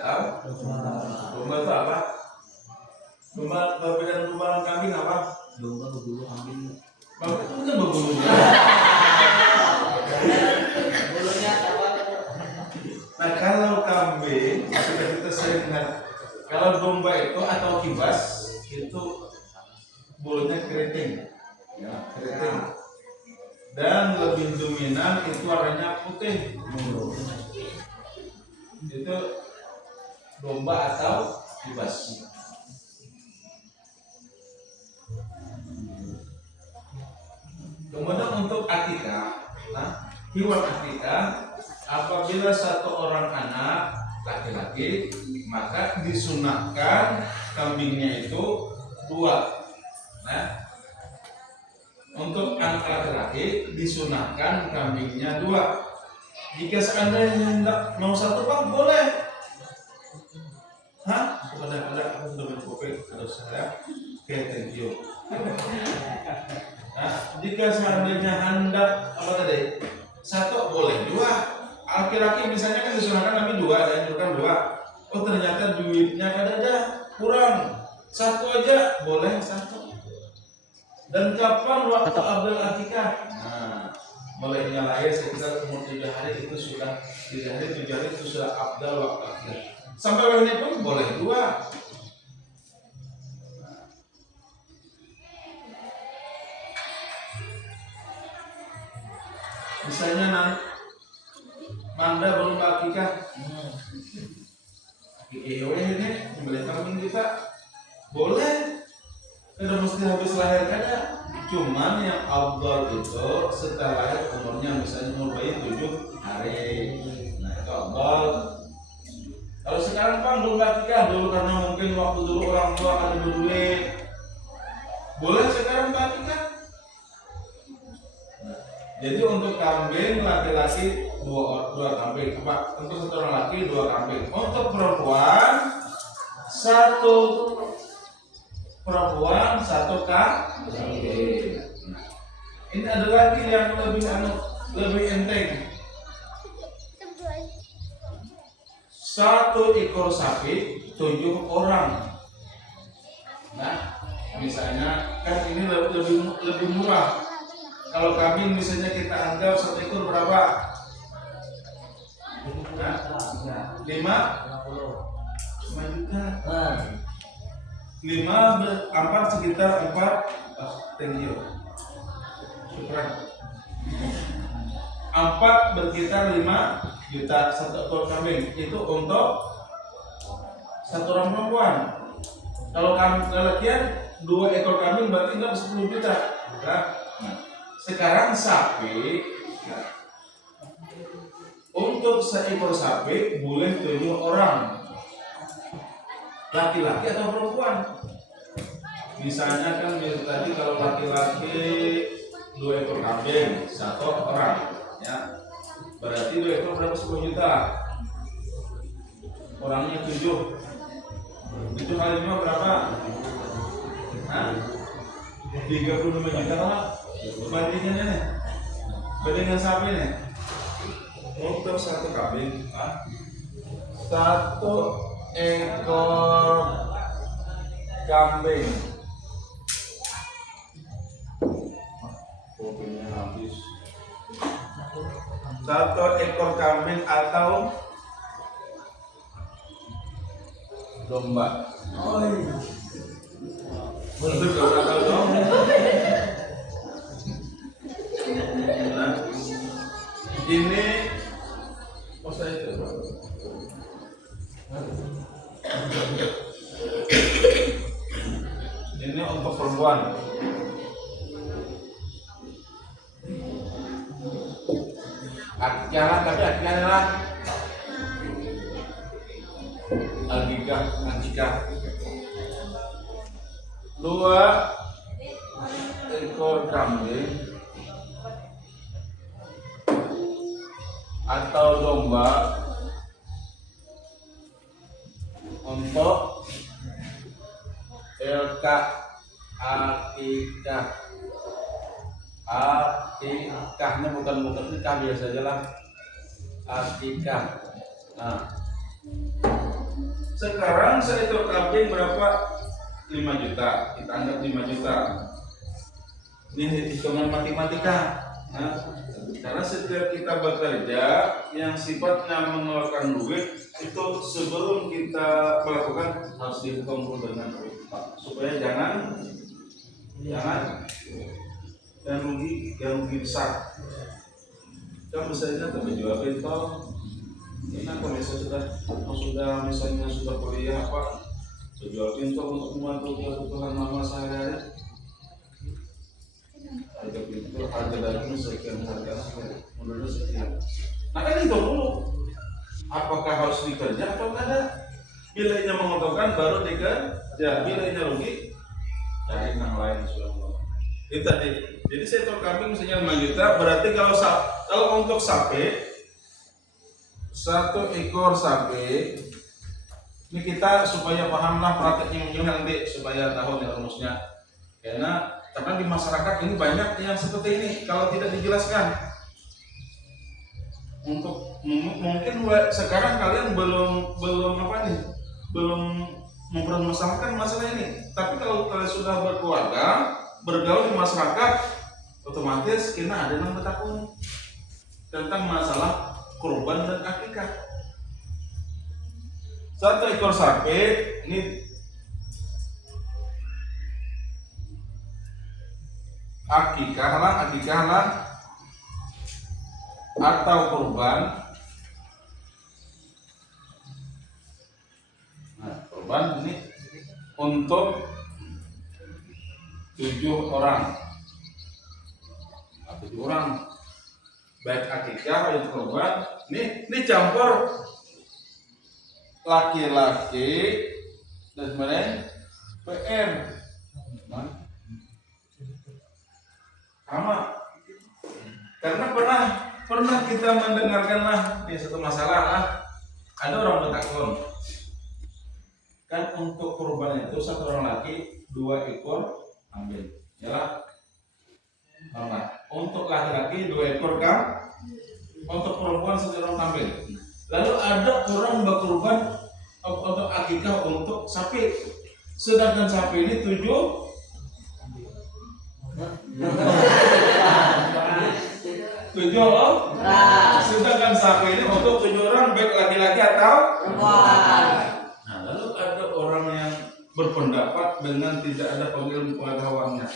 atau domba itu apa? Domba perbedaan domba dan kambing apa? Domba berbulu, kambing Bang itu kan berbulunya. bulunya apa? Nah kalau kambing sudah kita sering dengar. Kalau domba itu atau kibas itu bulunya keriting, ya keriting. Dan lebih dominan itu warnanya putih. Itu domba atau kibas. Kemudian untuk akikah, nah, hewan akikah apabila satu orang anak laki-laki maka disunahkan kambingnya itu 2. Nah, untuk anak laki-laki disunahkan kambingnya 2. Jika seandainya hendak mau 1 Bang boleh. Hah? Ada aku sudah mencoba ada saya. Oke, thank you. Nah, jika seandainya hendak apa tadi? 1 boleh, 2. Laki-laki misalnya kan disunahkan kami 2, dianjurkan 2. Oh ternyata duitnya ada kurang, 1 aja boleh 1. Dan kapan waktu abdul akikah? Nah, mulainya lahir sekitar umur 3 hari itu sudah 3 hari 7 hari itu sudah abdul waktu akikah. Sampai lahirnya pun boleh 2. Misalnya Manda belum akikah, akikah ini membeli kambing kita boleh, tidak mesti habis lahir kada. Cuman yang abdul itu setelah lahir umurnya misalnya umur bayi 7 hari, nah itu abdul. Kalau sekarang Bang belum akikah dulu karena mungkin waktu dulu orang tua ada duit, boleh sekarang akikah. Jadi untuk kambing laki-laki 2 kambing, apa? Untuk 1 orang laki 2 kambing. Untuk perempuan 1 perempuan 1 kambing. Nah, ini ada lagi yang lebih enteng. 1 ekor sapi 7 orang. Nah, misalnya kan ini lebih murah. Kalau kambing misalnya kita anggap 1 ekor berapa? Nah, 5 juta. 4 sekitar 4. Thank you. Syukran. 4 berkisar 5 juta 1 ekor kambing. Itu untuk 1 orang perempuan. Kalau laki-laki 2 ekor kambing berarti enggak 10 juta. Nah, sekarang sapi, nah, untuk seekor sapi boleh 7 orang, laki-laki atau perempuan. Misalnya kan tadi kalau laki-laki 2 ekor kambing 1 orang, ya berarti 2 ekor berapa 10 juta, orangnya 7 kali 5 berapa? Nah, 35 juta kan? Bandingannya nih, bandingan sapi nih. Untuk 1 kambing, 1 ekor kambing. Kopinya habis. 1 ekor kambing atau domba. Oh iya. Betul kalau domba. Nah, ini saya itu ini untuk perempuan. Jangan tapi adalah akikah 2 ekor kambing atau domba untuk akikahnya bukan nikah biasa aja lah, akikah. Nah, Sekarang seekor kambing berapa? 5 juta. Kita anggap 5 juta. Ini hitungan matematika. Nah, karena setiap kita bekerja yang sifatnya mengeluarkan duit itu sebelum kita melakukan harus dihitung dengan duit, supaya jangan rugi besar. Kan misalnya terjual pentol, ini kan misalnya misalnya sudah kuliah apa, terjual pentol untuk membantu kebutuhan mama sehari-hari. Harga pentol, harga daging sekian, harga menurut sekian. Nah kan itu dulu, apakah harus dikerja atau tidak? Bila ini menguntungkan baru dikerja, bila ini rugi cari yang lain sudah. Itu tadi. Jadi seekor kambing misalnya 5 juta, berarti kalau untuk sapi 1 ekor sapi ini kita supaya pahamlah prakteknya nanti supaya tahu rumusnya. Karena di masyarakat ini banyak yang seperti ini kalau tidak dijelaskan. Untuk mungkin sekarang kalian belum mempermasalahkan masalah ini. Tapi kalau kalian sudah berkeluarga, bergaul di masyarakat, otomatis kita ada yang bertakun tentang masalah kurban dan akikah. 1 ekor sapi ini akikah lah atau kurban. Nah, kurban ini untuk 7 orang. 7 orang. Baik akikah atau kurban. Ini campur laki-laki dan sebenarnya PM. Sama. Karena pernah kita mendengarkan satu masalah ada orang bertakun. Kan untuk kurban itu 1 orang laki 2 ekor ambil, ya. Untuk laki-laki 2 ekor untuk perempuan 1 orang ambil. Lalu ada orang berkurban untuk akikah untuk sapi, sedangkan sapi ini 7 sedangkan sapi ini untuk 7 orang baik laki-laki atau perempuan. Nah, lalu ada orang yang berpendapat dengan tidak ada pengetahuannya.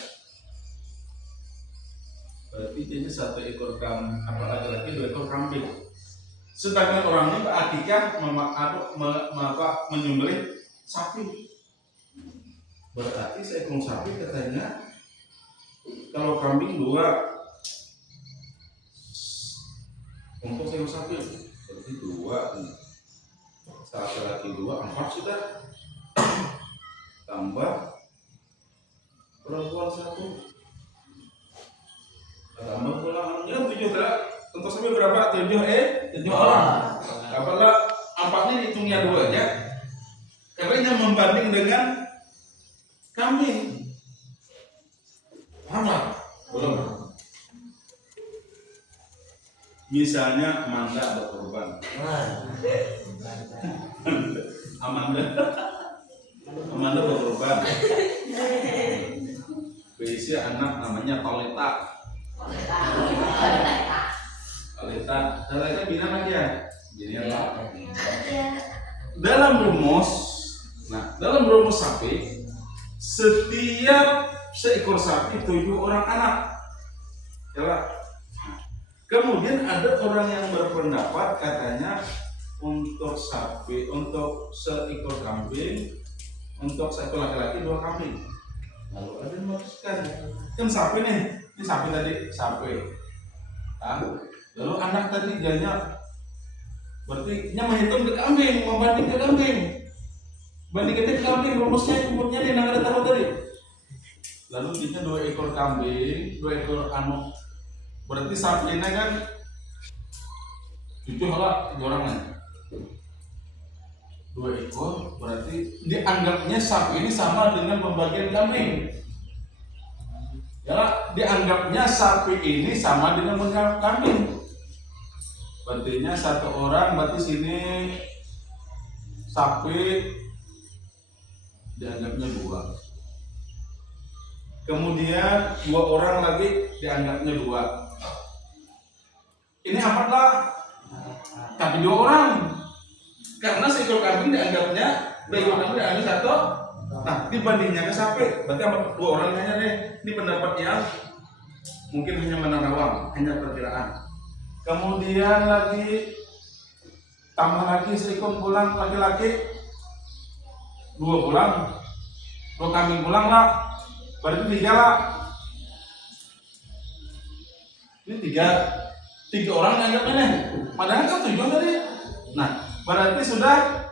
Berarti jadi 1 ekor kambing, laki-laki 2 ekor kambing. Sedangkan orang ini akikah menyembelih sapi. Berarti seekor sapi katanya kalau kambing 2 untuk seekor sapi berarti 2 laki-laki 2 4 sudah, tambah perempuan 1 tambah pulangnya 7 kan? Untuk sapi berapa? 7 orang. Apakah 4 ini hitungnya 2 aja? Karena membanding dengan kambing. Paham nggak? Belum. Misalnya Amanda berkorban. Amanda berkorban. Berisi anak namanya Talita. Talita bilang aja. Dalam rumus sapi, setiap seekor sapi 7 orang anak. Ya. Kemudian ada orang yang berpendapat katanya untuk sapi, untuk seekor kambing, untuk seekor laki-laki 2 kambing. Lalu ada yang memutuskan, kan sapi nih, ini sapi tadi, sapi. Lalu anak tadi jadinya, berarti menghitung ke kambing, membanding ke kambing. Bandingkan ke kambing, rumusnya dia yang ada taruh tadi. Lalu dia 2 ekor kambing, 2 ekor berarti sapi ini kan 7 lah, 2 orang nih. 2 ekor berarti dianggapnya sapi ini sama dengan pembagian kambing. Ya, dianggapnya sapi ini sama dengan kambing. Berarti 1 orang berarti sini 1 sapi dianggapnya 2. Kemudian 2 orang lagi dianggapnya 2. Ini 4 lah, tapi 2 orang. Karena seekor kambing dianggapnya, ekor kambing dianggap 1. Nah, dibandingnya ke sapi, berarti 2 orang hanya nih. Ini pendapat yang mungkin hanya menerawang, hanya perkiraan. Kemudian lagi tambah lagi seekor pulang laki-laki, 2 pulang, 2 kambing pulang lah, berarti 3 lah. Ini 3 orang dianggapnya nih, padahal kan 7 tadi. Nah, berarti sudah,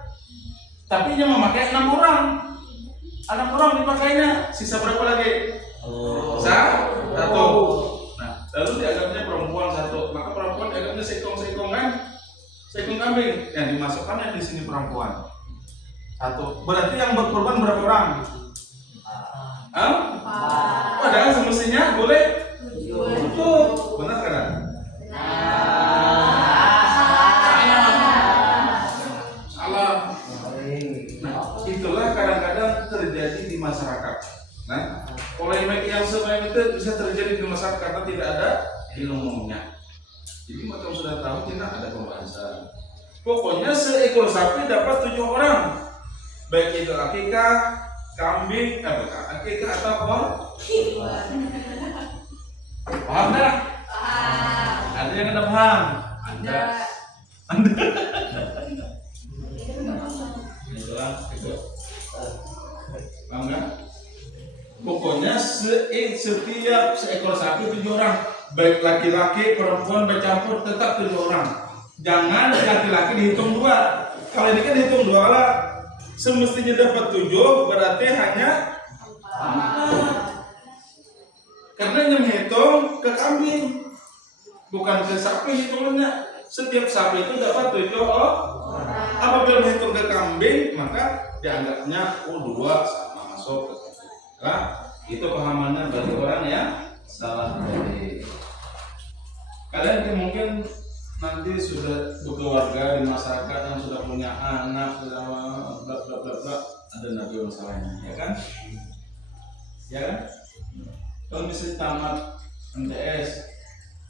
tapi dia memakai 6 orang. 6 orang dipakainya, sisa berapa lagi? 1. Nah, lalu dianggapnya perempuan 1, maka perempuan dianggapnya sekong kan? Sekong kambing yang dimasukkan di sini perempuan 1. Berarti yang berkorban berapa orang? 4. Padahal semestinya boleh 7. Benar kan? Salah. Nah, itulah kadang-kadang terjadi di masyarakat. Nah, polemik yang semacam itu bisa terjadi di masyarakat karena tidak ada ilmunya. Jadi macam sudah tahu tidak ada pembahasan. Pokoknya seekor sapi dapat 7 orang. Baik itu akikah, kambing, akikah atau apa? Paham tak? Ada yang tidak paham? Anda. Paham tak? Pokoknya setiap seekor sapi 7 orang. Baik laki-laki, perempuan bercampur tetap 7 orang. Jangan laki-laki dihitung 2. Kalau ini kan dihitung 2 lah. Semestinya dapat 7, berarti hanya 4. Karena yang menghitung ke kambing, bukan ke sapi hitungannya. Setiap sapi itu dapat 7 orang. Apabila menghitung ke kambing, maka dianggapnya 2 sama masuk ke kambing. Nah, itu pahamannya bagi orang yang salah tadi. Kalian mungkin nanti sudah berkeluarga di masyarakat yang sudah punya anak, sudah bla bla bla bla, ada nabi masalahnya, ya kan? Ya kan? Kalau misalnya tamat MTS,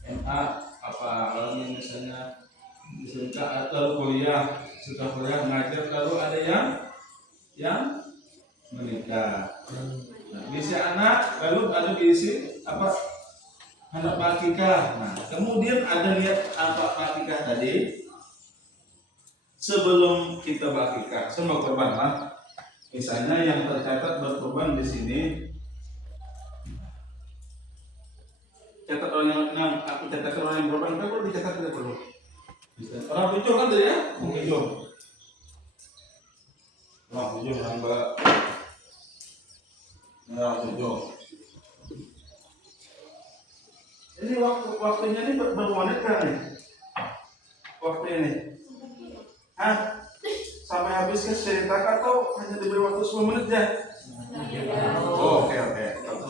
MA, apa lalu misalnya lalu kuliah, sudah kuliah ngajar, lalu ada yang menikah. Nah, diisi anak, lalu ada diisi apa? Anak akikah. Nah, kemudian ada lihat apa akikah tadi. Sebelum kita akikah, semua korban lah. Misalnya yang tercatat berkorban di sini. Catat orang yang aku catat orang yang berkorban, kan perlu dicatat tidak perlu. Orang 7 kan tadi ya? 7. Orang 7 hamba. Orang 7. Ini waktunya ini berapa menit kan nih? Waktu ini? Hah? Sampai habis cerita atau hanya diberi waktu 10 menit ya? Oh, oke.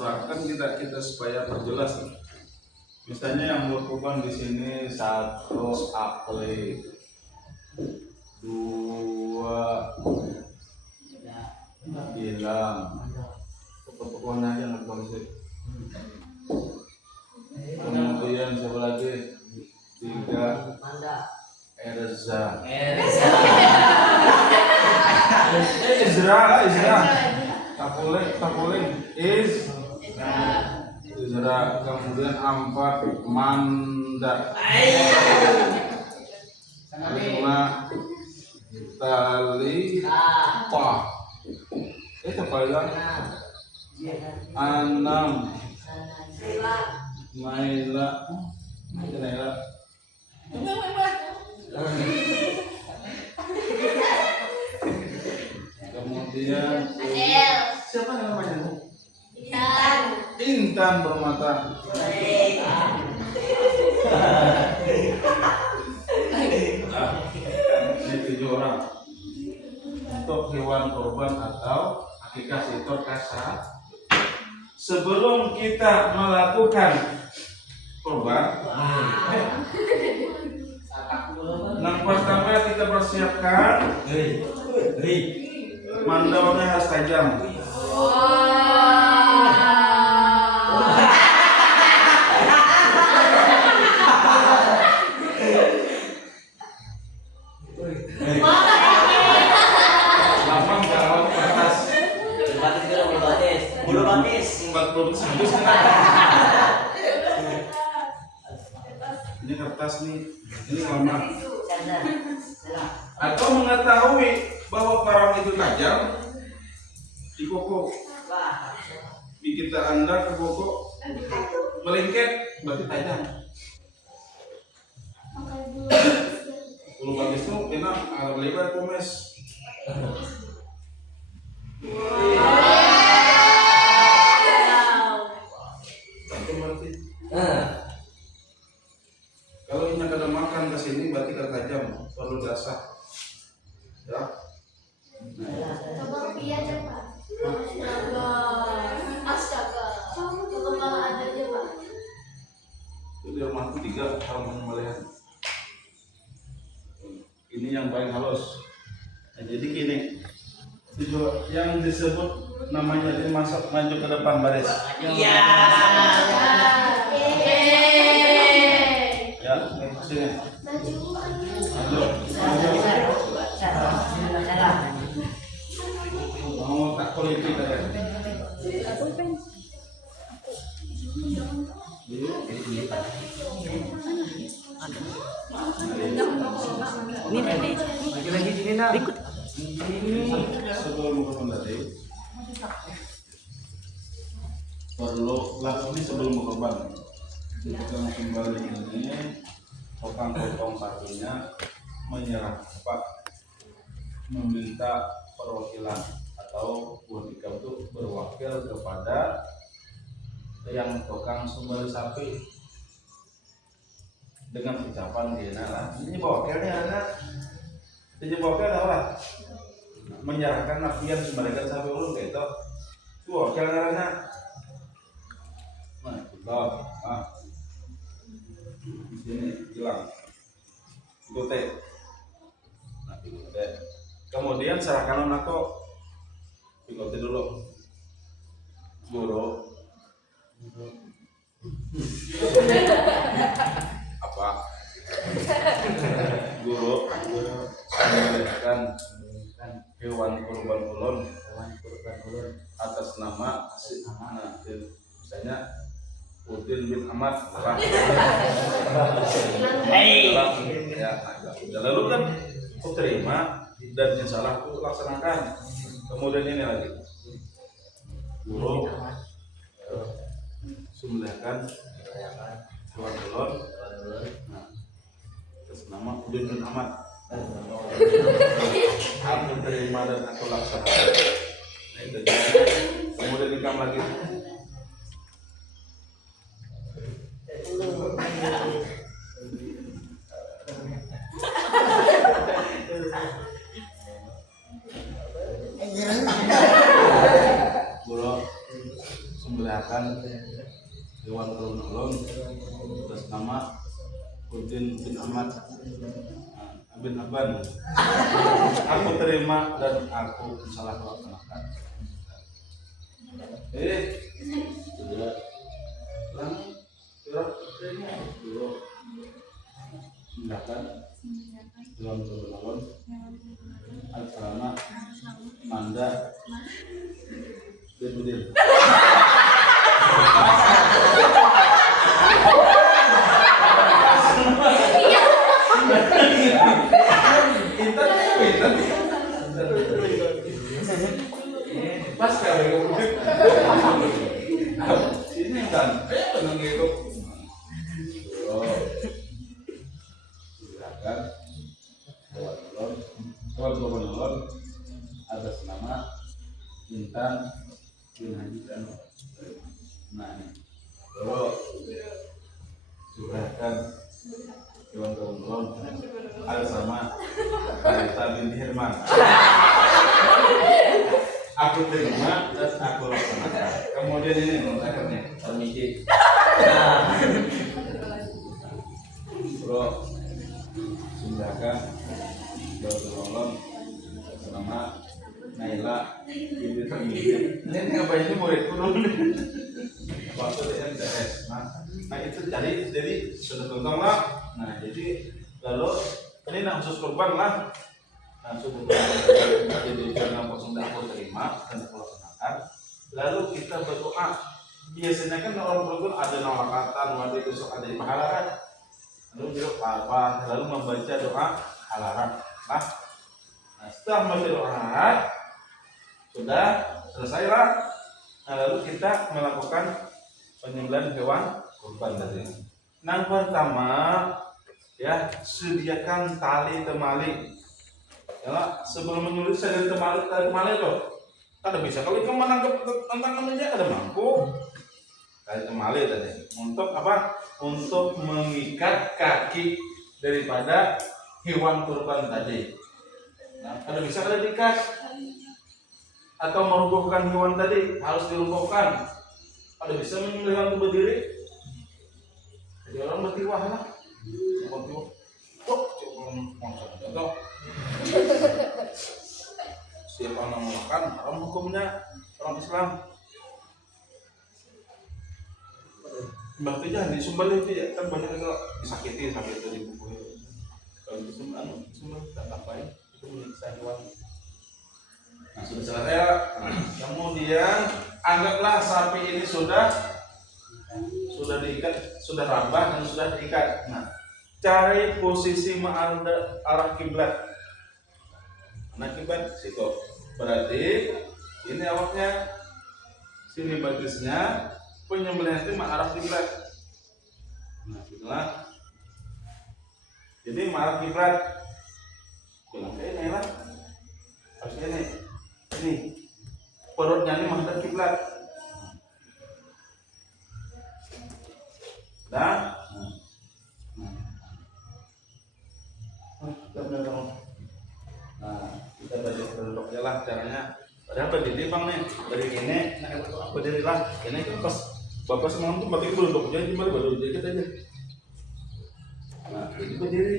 Kan kita supaya perjelas nih. Misalnya yang berkorban di sini 1 apel, 2 bilang, pokoknya aja nggak bisa. Kemudian siapa lagi? 3 Erza. Izra. Takuling. Izra. Kemudian 4 Manda. 5 Tali. Pah. Itu apa ya? 6 Maila. Kemudian siapa namanya? Intan bermata. Ini 7 orang. Untuk hewan korban atau akikah seekor kasar. Sebelum kita melakukan korban, yang pertama kita persiapkan Mandornya harus tajam. Lapang kalau kertas. Bulu batis. 40 habis kan? Ini kertas nih, ini lama. Atau mengetahui bahwa parang itu tajam, di koko. Kita anda ke koko melengket, berarti tajam. Bulu batis itu enak, lebar komes. Berarti kalau ini kada makan ke sini berarti kada tajam, perlu dasar. Ya. Coba kopi aja Pak. Astaga. Coba ada aja Pak. Itu di rumahku 3 tahun melihat. Ini yang paling halus. Nah, jadi gini, yang disebut namanya ini masak maju ke depan baris. Iya. Ya, sini. Maju. Mau tak politik ya? Ini tadi. Lagi sini nak. Ikut. Sebelum berkorban tadi, perlu langsung ini sebelum berkorban. Kita kembali ini, potong sapinya menyerah Pak, meminta perwakilan atau buat itu berwakil kepada yang tukang sembelih sapi dengan ucapan dia lah. Ini wakilnya ada. Jadi wakil adalah menyerahkan nafian sembelihan sapi ulun kayak itu. Itu wakilnya ada. Nah, betul. Di sini hilang. Itu teh. Nah, itu teh. Kemudian serahkan aku ikuti dulu. Guru. Apa? Guru menyembelihkan hewan kurban ulun atas nama misalnya Udin bin Ahmad. Ya, lalu kan aku terima dan yang salah aku laksanakan. Kemudian ini lagi guru sembelihkan hewan ulun atas nama Udin bin Ahmad. Aku terima dan aku laksanakan. Nah, itu dia. Kemudian nikam lagi. Guru sembelihkan hewan ulun atas nama Udin bin Ahmad bin Aban. Aku terima dan aku salah laksanakan. Sudah lang dulu sembelihkan hewan ulun atas nama Manda bin Udin. Pas kali ini kan tenang gitu. Silakan hewan atas nama Intan bin Haji Anwar. Nah ini silakan hewan atas nama Arita bin Herman. Aku terima dan aku laksanakan. Kemudian ini kontaknya permisi. Bro, silakan Bapak nama Gila. Ini apa ini murid turun? Waktu DMTS. Nah itu jadi sudah tonton lah. Nah jadi lalu ini khusus korban lah. Nah sudah jadi karena sudah aku terima dan aku laksanakan. Lalu kita berdoa. Biasanya kan orang berdoa ada nawakatan, ada besok ada di pahala kan. Lalu dia apa? Lalu membaca doa halaran. Nah setelah membaca doa sudah selesai lah. Nah lalu kita melakukan penyembelihan hewan kurban tadi. Yang pertama ya sediakan tali temali. Ya sebelum menulis saya tali itu ada bisa kalau kamu menangkap tentang namanya ada mampu tali temali tadi untuk apa? Untuk mengikat kaki daripada hewan kurban tadi. Nah, ada bisa ada diikat atau merubuhkan hewan tadi harus dilumpuhkan. Ada bisa menyembelih untuk berdiri. Jadi orang bertiwah lah. Bertiwah. Contoh. Siapa yang makan haram hukumnya orang Islam. Berarti jangan disembelih itu ya kan banyak yang disakiti sampai itu dipukul. Kalau disembelih tak apa-apa itu menyiksa hewan. Nah sudah selesai. Kemudian anggaplah sapi ini sudah diikat, sudah rambah dan sudah diikat. Nah, cari posisi arah kiblat. Mana kiblat? Situ. Berarti ini awaknya, sini bagisnya, penyembelihan itu arah kiblat. Nah, itulah. Jadi arah kiblat. Jangan kayak ini lah. Harus ini. Ini perutnya ini menghadap kiblat. Dah. Nah, kita berdiri lah caranya. Ada berdiri bang nih, dari ini, nah berdiri lah. Ini kan pas bapak semalam tuh pakai berdiri, jadi gimana berdiri kita aja. Nah, jadi berdiri.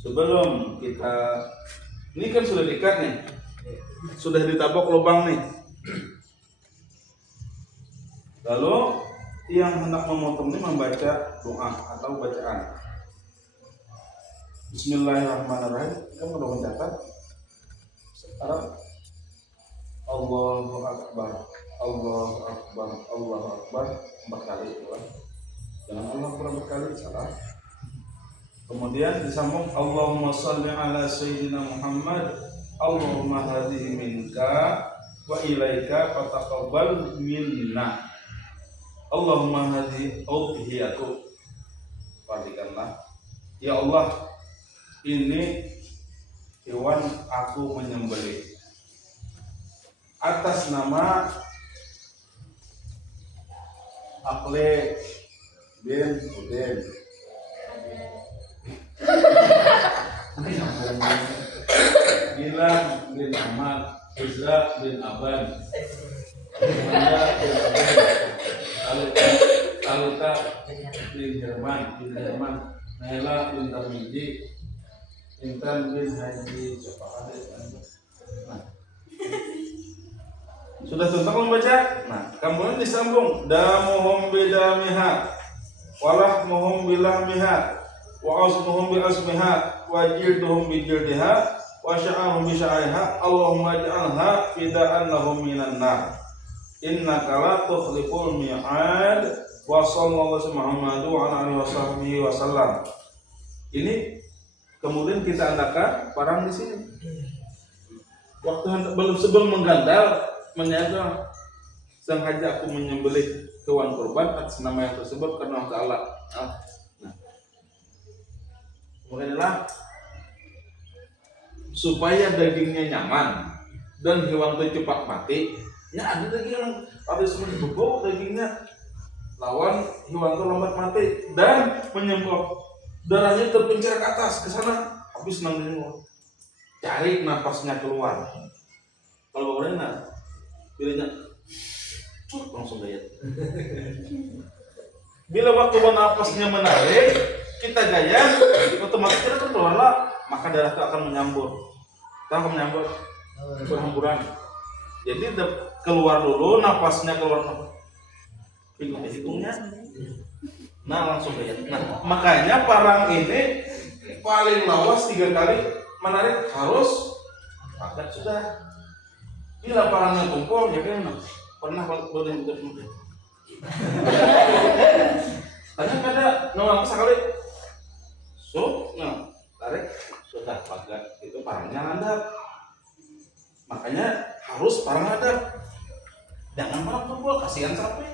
Sebelum kita, ini kan sudah diikat nih. Sudah ditabok lubang nih. Lalu yang hendak memotong ini membaca doa atau bacaan. Bismillahirrahmanirrahim. Kamu udah mencatat? Sekarang Allahu Akbar, Allahu Akbar, Allahu Akbar 4 kali itu lah. Jangan Allah berapa kali salah. Kemudian disambung Allahumma shalli ala sayyidina Muhammad. Allahumma hadhihi minka wa ilaika fataqabbal minna. Allahumma hadhihi udhiyatu. Perhatikanlah. Ya Allah, ini hewan aku menyembelih atas nama Akle bin Udin. Gilang bin Ahmad, Izra bin Aban, Maya bin Abin, Alita bin Herman, Naila bin Tarmiji, Intan bin Haji. Nah, sudah tuntas membaca. Nah, kemudian disambung damuhum bidamiha, walahmuhum bilahmiha, wa asmuhum bi asmiha, wa jilduhum bi jildiha, wa sya'aruhum bi sya'riha. Allahumma ij'alha fida'an lahum minan nar. Innaka la tukhliful mi'ad. Wa sallallahu Muhammadu ala alihi wasahbihi wasallam. Ini kemudian kita adakan parang di sini. Waktu sebelum menggantal menyatakan sengaja aku menyembelih hewan kurban atas nama yang tersebut karena Allah. Nah, kemudianlah supaya dagingnya nyaman dan hewan itu cepat mati. Ya ada daging yang ada semua dibobok dagingnya, lawan hewan itu lambat mati dan menyembelih darahnya terpencil ke atas ke sana habis nanggung cari napasnya keluar. Kalau bagaimana pilihnya langsung gaya. Bila waktu napasnya menarik kita gaya otomatis kita keluarlah maka darah itu akan menyambur. Tahu menyambur? berhamburan. Jadi keluar dulu, napasnya keluar. Bingung hitungnya. Nah langsung lihat. Nah makanya parang ini paling lawas 3 kali menarik harus pagat sudah. Bila parangnya tumpul, ya kan pernah boleh betul. Hanya kada nolak sekali. So, tarik sudah pagat itu parangnya landap. Makanya harus parang landap. Jangan parang tumpul, kasihan sapi.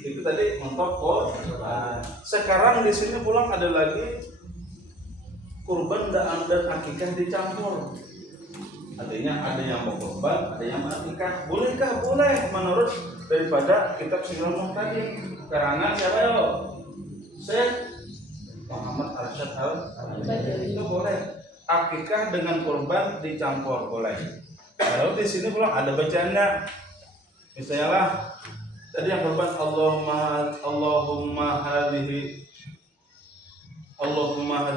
Itu tadi mentok korban. Sekarang di sini pulang ada lagi kurban dan akikah dicampur. Artinya ada yang mau kurban, ada yang mau akikah. Bolehkah? Boleh menurut daripada kitab Sinullah tadi. Karena siapa yo? Syekh Muhammad Arsyad Al-Badri itu boleh. Akikah dengan kurban dicampur boleh. Kalau di sini pulang ada bacaannya. Misalnya lah tadi yang kurban Allahumma hadi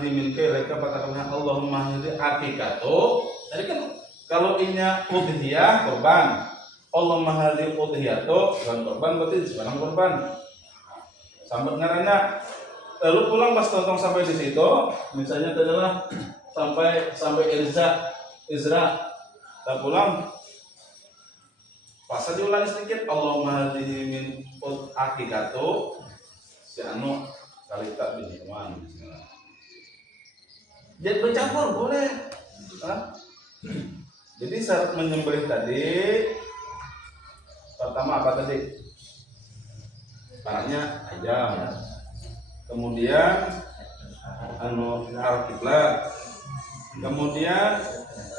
min kailaka katakanlah Allahumma hadi akikatu. Tadi kan kalau inya udhiyah kurban. Allahumma hadi udhiyatu bukan kurban berarti sebarang kurban. Sampai ngarana. Lalu pulang pas tonton sampai di situ, misalnya adalah sampai Izra. Dan pulang pas diulangi sedikit Allahumma hadihi min akikatu si anu kali tak biniwan. Jadi bercampur boleh. Jadi syarat menyembelih tadi pertama apa tadi? Parahnya ayam. Kemudian arah kiblat. Kemudian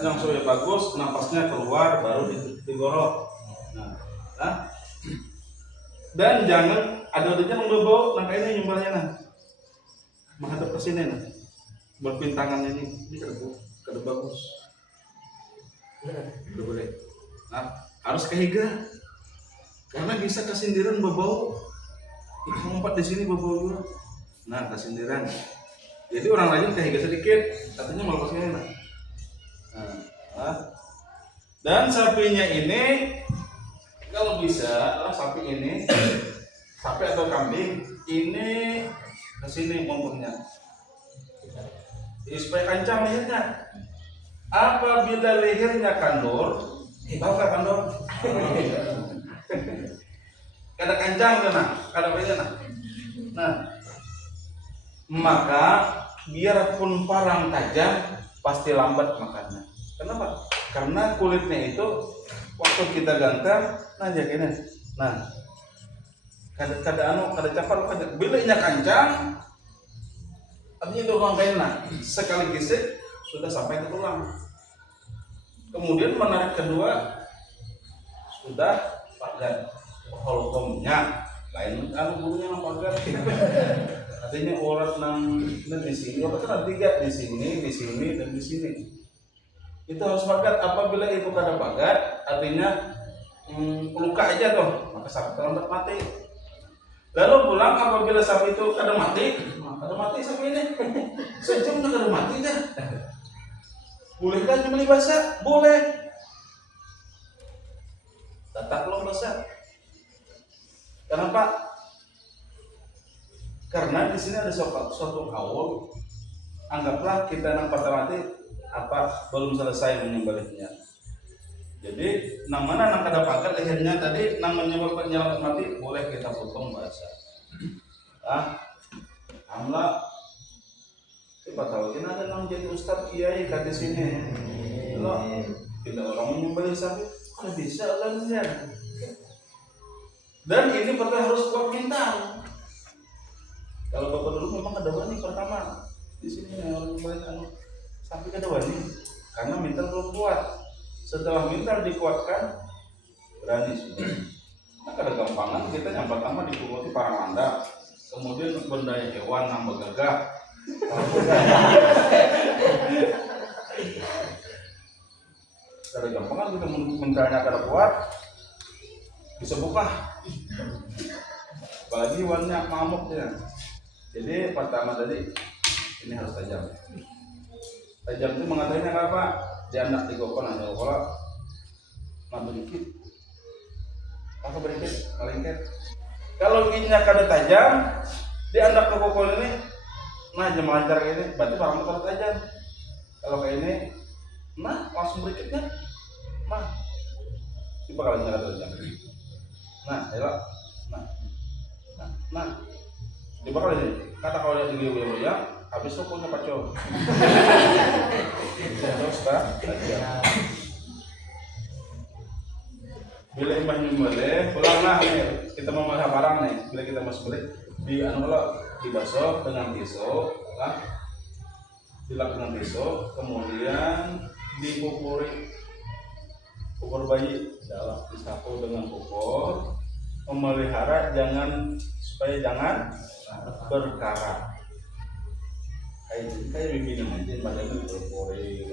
yang sudah bagus, napasnya keluar baru digorok. Nah. Dan jangan ada membau langkah ini nyumbahnya menghadap ke sini berpintangan ini kada bagus. Boleh. Nah, harus kehiga. Karena bisa kesindiran berbau. Ngumpat di sini berbau juga. Nah, kesindiran. Jadi orang lain kehiga sedikit, katanya melepasnya enak. Dan sapinya ini kalau bisa sapi ini, sapi atau kambing ini ke sini montongnya. Supaya kancang lehernya. Apabila lehernya kandur, tahu kan kandur? Kada kancang tuh kada beda Nah, maka biarpun parang tajam pasti lambat makannya. Kenapa? Karena kulitnya itu waktu kita gantar, jagain. Nah, kada capar bila inya kancang, artinya itu orang kain sekali gisik sudah sampai ke tulang. Kemudian menarik kedua sudah pagar holkomnya lain gurunya pagar. Artinya urat di sini, apa kan ada 3 di sini dan di sini. Itu harus pagar. Apabila itu kada pagar, artinya luka aja tuh, maka sapi terlambat mati. Lalu pulang apabila sapi itu kada mati sapi ini. Sejam udah kada mati dah. Bolehkah nyembelih basah? Boleh. Tetap belum basah. Kenapa? Karena di sini ada suatu kaul. Anggaplah kita nang patah mati belum selesai menyembelihnya. Jadi nang mana nang kada pakat lehernya tadi nang menyebabkan nyelamat mati boleh kita potong basah. Amla kita tahu kita ada nang jadi ustaz kiai kat di sini. Lo tidak orang menyembelih sapi kada bisa lainnya. Dan ini pertama harus kuat mental. Kalau bapak dulu memang ada wani pertama di sini orang menyembelih sapi kada wani karena mental belum kuat. Setelah mental dikuatkan berani sudah. Nah, kada gampangan kita yang pertama dipunguti para manda, kemudian benda hewan yang bergagak. Kada gampangan kita mentalnya kada kuat bisa buka. Bagi warna mamuk ya. Jadi pertama tadi ini harus tajam. Tajam itu mengatakan apa? Dia anak digokon aja kalau nambah dikit. Apa berikut? Malingket. Kalau ininya kada tajam, dia anak digokon ini, nah jam lancar ini, berarti barang motor tajam. Kalau kayak ini, nah langsung berikutnya, nah, ini bakalan nyala tajam. Nah, ya, nah, di bakal ini. Kata kalau lihat di video ya, habis itu punya pacol. Terus tak? Bila imah nyembelih, pulanglah nih. Kita mau masak barang nih. Bila kita mau sembelih, di anu lo dibasuh dengan tisu, lah. Dilap dengan tisu, kemudian dipupuri pupur bayi, dalam disapu dengan pupur, memelihara supaya jangan berkarat. Kayak bikin aja badannya dipupuri.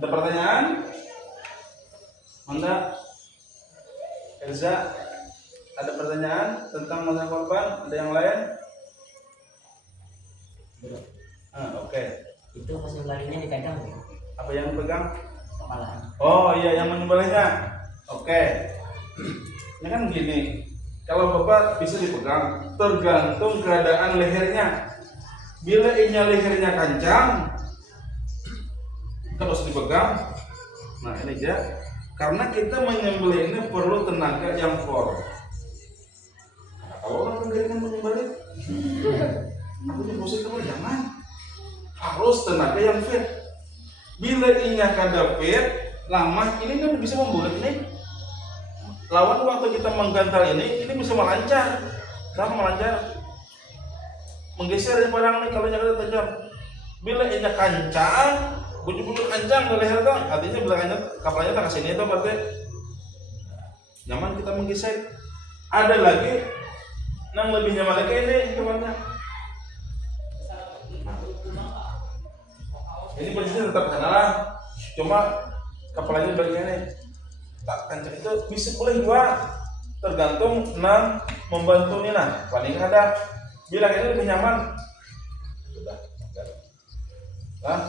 Ada pertanyaan? Anda, Elza, ada pertanyaan tentang masa korban? Ada yang lain? Oke. Itu pas nyembelihnya dipegang ya? Apa yang dipegang? Kepala. Oh iya, yang menyembelihnya. Oke. Ini kan begini. Kalau bapak bisa dipegang, tergantung keadaan lehernya. Bila lehernya kancang, terus dipegang. Nah ini aja. Karena kita menyembelih ini perlu tenaga yang for. Nah, kalau orang penggiringan menyembelih, aku diposisi kamu jangan. Harus tenaga yang fit. Bila inya kada fit, lama ini kan bisa membulat nih. Lawan waktu kita menggantal ini bisa melancar. Sama melancar. Menggeser barang nih kalau nyala tajam. Bila inya kancang, bujuk-bujuk kancang dari leher itu, artinya bila kapalnya tak kesini itu berarti nyaman kita menggeser. Ada lagi yang lebih nyaman lagi ini kapalnya. Ini posisinya tetap sana lah, cuma kapalnya bagian ini tak kancang itu bisa boleh dua, tergantung membantu nih nah paling ada bila ini lebih nyaman sudah nah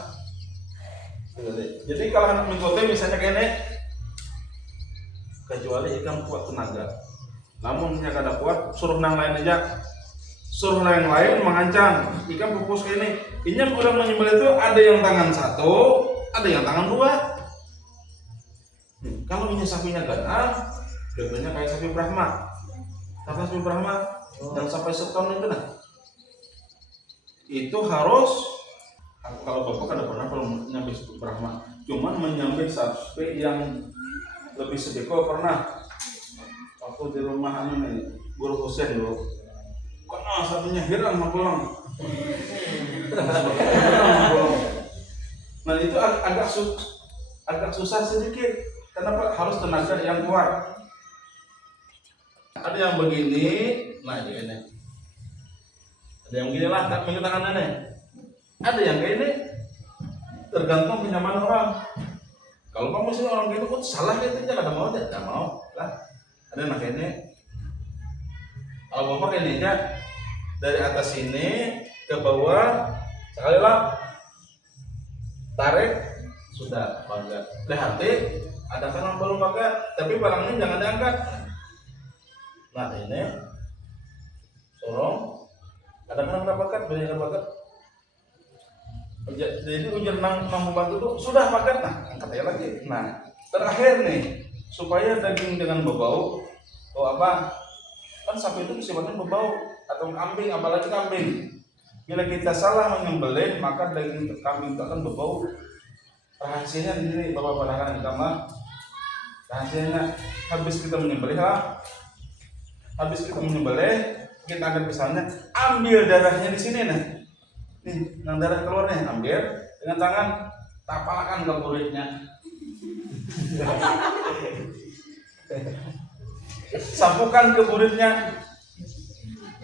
jadi kalau anak mengikuti misalnya kayak ini kecuali ikan kuat tenaga, namun yang kada kuat suruh nang lain aja, suruh yang lain mengancam ikan pupus kayak ini. Ini yang kurang menyembelih itu ada yang tangan satu, ada yang tangan dua. Kalau ini sapinya ganal, contohnya kayak sapi Brahma. Karena sapi Brahma yang sampai seton itu nah, itu harus kalau bapak kada pernah kalau nyambil sapi Brahma, cuman menyambil sapi yang lebih sedeko pernah. Waktu di rumah nih, Guru Husen dulu. Kok sapinya hilang magelang. Nah itu agak susah sedikit. Kenapa harus tenaga yang kuat? Ada yang begini, nah ini. Ada yang begini lah, tak megang tangannya nih. Ada yang kayak ini, tergantung kenyamanan orang. Kalau kamu sih orang kayak itu pun salah gitu, jangan mau, tidak mau lah. Ada yang kayak ini. Kalau bapak kayak ini aja, dari atas ini ke bawah sekali lah, tarik sudah bangga. Hati ada kan belum pakai, tapi barangnya jangan diangkat. Nah ini sorong, ada kan pakai, banyak pakai. Jadi ujar nang membantu tuh sudah pakai, nah angkat aja lagi. Nah terakhir nih supaya daging dengan berbau, atau apa? Kan sapi itu bisa banget berbau atau kambing, apalagi kambing. Bila kita salah menyembelih, maka daging kambing itu akan berbau. Rahasianya di sini bapak pandangan sama. Rahasianya habis kita menyembelih kita akan misalnya ambil darahnya di sini nih. Nih, yang darah keluar nih, ambil dengan tangan tapakan ke kulitnya. Sapukan ke buritnya.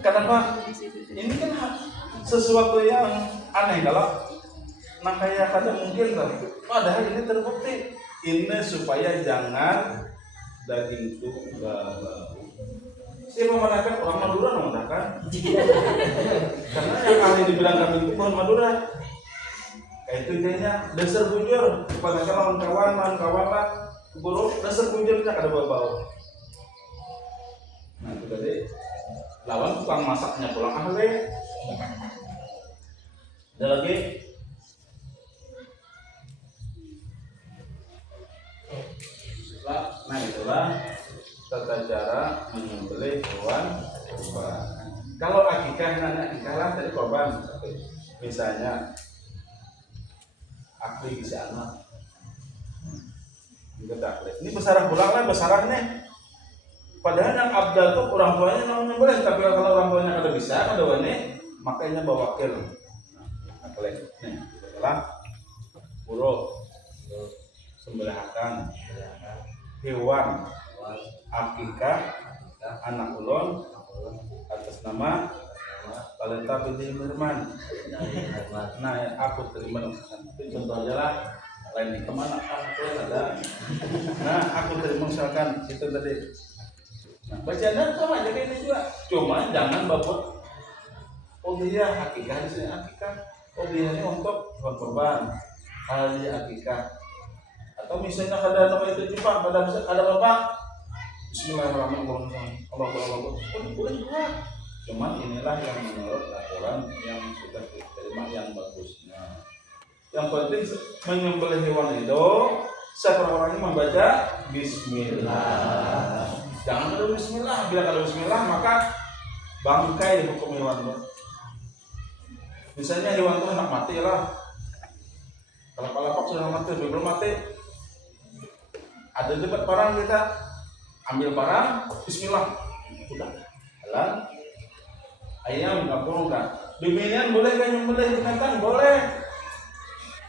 Kenapa? Ini kan sesuatu yang aneh kalau kayak kata mungkin tuh. Padahal ini terbukti. Ini supaya jangan daging itu bau. Siapa mengatakan orang Madura mengatakan? Karena yang yang dibilang kami itu pohon Madura. Kayak itu kayaknya dasar bujur kepada kawan-kawan lah buruk dasar bujurnya kada bau-bau. Nah itu tadi lawan tukang masaknya pulang ahli. Ada lagi nah itulah tata cara menyembelih hewan kurban. Kalau akikah lah tadi korban misalnya akli bisa anak ini besarah pulang lah besarah nih padahal yang abdal tuh orang tuanya yang menyembelih tapi kalau orang tuanya kada bisa kada wani makanya bawa wakil akli nih itulah buruk sembelihakan hewan akikah anak ulun atas nama Talenta binti Mirman. Nah aku terima contoh aja lah lain kemana aku ada. Nah aku terima misalkan itu tadi. Nah bacaan sama aja kayak ini juga. Cuma jangan bawa oh dia akikah di sini akikah. Oh dia ini untuk hewan kurban. Hal dia akikah. Atau misalnya ada nama itu juga ada bapak. Bismillahirrahmanirrahim. Allah boleh juga. Cuman inilah yang menurut aturan yang sudah diterima yang bagusnya. Yang penting menyembelih hewan itu setiap orangnya membaca Bismillah. Jangan ada Bismillah. Bila ada Bismillah maka bangkai hukum hewan itu. Misalnya hewan itu hendak mati lah. Kalau lapak sudah mati, belum mati. Ada debat barang kita ambil barang Bismillah. Udah jalan. Ayam nggak perlu kan? Bibinian boleh kan nyembelih binatang? Boleh.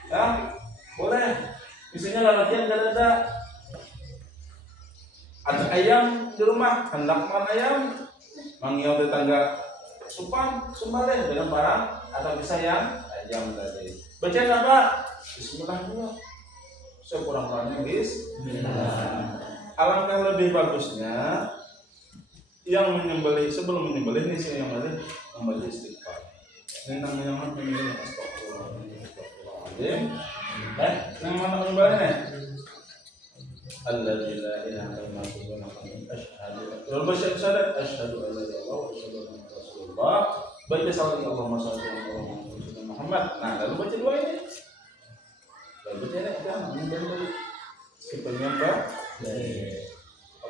Ya, boleh. Misalnya lalakian nggak ada ayam di rumah, hendak makan ayam, manggil tetangga sumbaleh dengan barang atau bisa yang ayam tadi. Baca apa? Bismillah dulu. Sekurang-kurangnya Bismillah. Alangkah lebih bagusnya yang menyembelih sebelum menyembelih ini sih yang ada membaca istighfar. Ini namanya menyembelih astagfirullahaladzim. Yang mana menyembelih nih? Alhamdulillah asyhadu an la ilaha illallah wa asyhadu anna rasulullah. Baca salawat Allahumma shalli ala Muhammad. Nah, lalu baca dua ini. Lalu baca ini kan menyembelih. Simpelnya apa?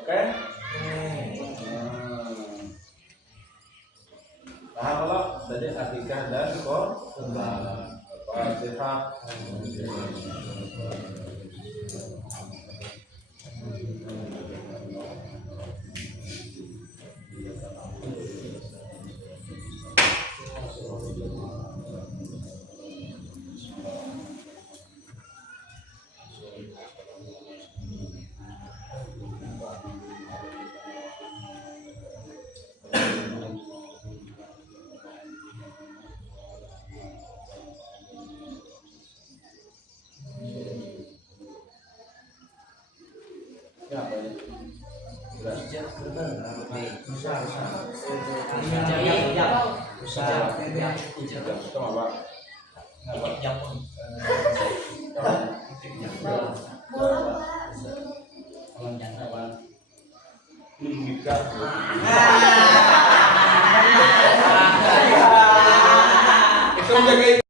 Oke? Paham Allah tadi akikah dan kurban. Al-Fatihah. Ya, apa ini? Itu menjaga